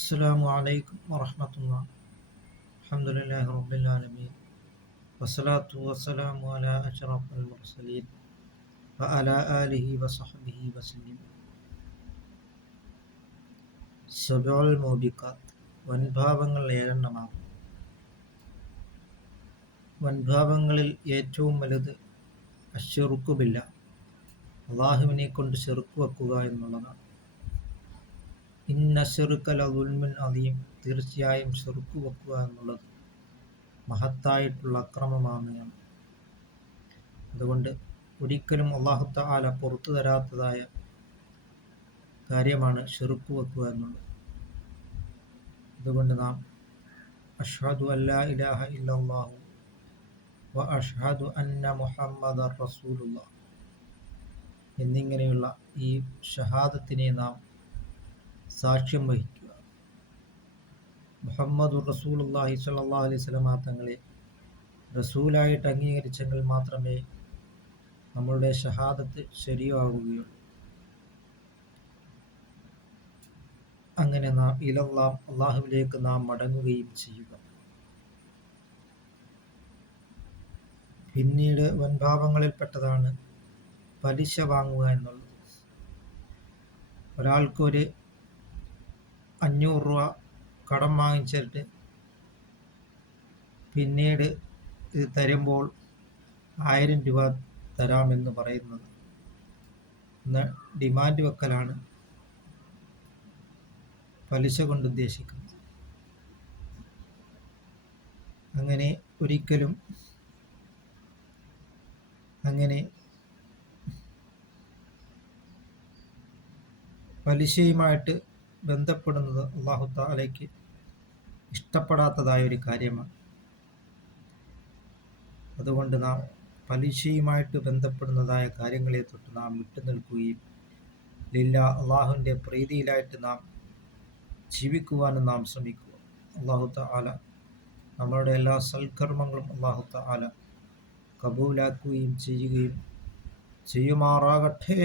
السلام عليكم ورحمة الله. الحمد لله رب العالمين والصلاة والسلام على أشرف المرسلين وعلى آله وصحبه وسلم. സബഉൽ മൂബിഖാത്ത്, വൻഭാവങ്ങൾ ഏഴെണ്ണമാണ്. വൻഭാവങ്ങളിൽ ഏറ്റവും വലുത് അശ്ശിറുക്കു ബില്ലാഹ്, അള്ളാഹുവിനെ കൊണ്ട് ശിർക്ക് വെക്കുക എന്നുള്ളതാണ്. ഇന്ന ശിർക ലദുൽമുൻ അദീം, തീർച്ചയായും ശിർക്ക് വെക്കുക എന്നുള്ളത് മഹത്തായിട്ടുള്ള അക്രമമാണ്. അതുകൊണ്ട് ഒരിക്കലും അല്ലാഹു തആല പുറത്തു തരാത്തതായ കാര്യമാണ് ശിർക്ക് വെക്കുക എന്നുള്ളത്. അതുകൊണ്ട് നാം അഷ്ഹദു അല്ലാ ഇലാഹ ഇല്ലല്ലാഹു വ അഷ്ഹദു അന്ന മുഹമ്മദർ റസൂലുള്ളാഹ് എന്നിങ്ങനെയുള്ള ഈ ഷഹാദത്തിനെ നാം സാക്ഷ്യം വഹിക്കുക. മുഹമ്മദുർ റസൂലുള്ളാഹി സ്വല്ലല്ലാഹു അലൈഹി വസല്ലമ തങ്ങളെ റസൂലായിട്ട് അംഗീകരിച്ചെങ്കിൽ മാത്രമേ നമ്മളുടെ ഷഹാദത്ത് ശരിയാവുകയുള്ളൂ. അങ്ങനെ നാം ഇലല്ലാഹ്, അള്ളാഹുവിലേക്ക് നാം മടങ്ങുകയും ചെയ്യുക. പിന്നീട് വൻഭാവങ്ങളിൽപ്പെട്ടതാണ് പലിശ വാങ്ങുക എന്നുള്ളത്. ഒരാൾക്ക് ഒരു 500 രൂപ കടം വാങ്ങിച്ചിട്ട് പിന്നീട് ഇത് തരുമ്പോൾ 1000 രൂപ തരാമെന്ന് പറയുന്നത് ഡിമാൻഡ് വെക്കലാണ് പലിശ കൊണ്ട് ഉദ്ദേശിക്കുന്നത്. അങ്ങനെ ഒരിക്കലും പലിശയുമായിട്ട് ബന്ധപ്പെടുന്നത് അല്ലാഹു തആലയ്ക്ക് ഇഷ്ടപ്പെടാത്തതായ ഒരു കാര്യമാണ്. അതുകൊണ്ട് നാം പലിശയുമായിട്ട് ബന്ധപ്പെടുന്നതായ കാര്യങ്ങളെ തൊട്ട് നാം വിട്ടുനിൽക്കുകയും ലില്ലാഹ്, അള്ളാഹുവിൻ്റെ പ്രീതിയിലായിട്ട് നാം ജീവിക്കുവാനും നാം ശ്രമിക്കുക. അല്ലാഹു തആല നമ്മളുടെ എല്ലാ സൽക്കർമ്മങ്ങളും അല്ലാഹു തആല കബൂലാക്കുകയും ചെയ്യുമാറാകട്ടെ.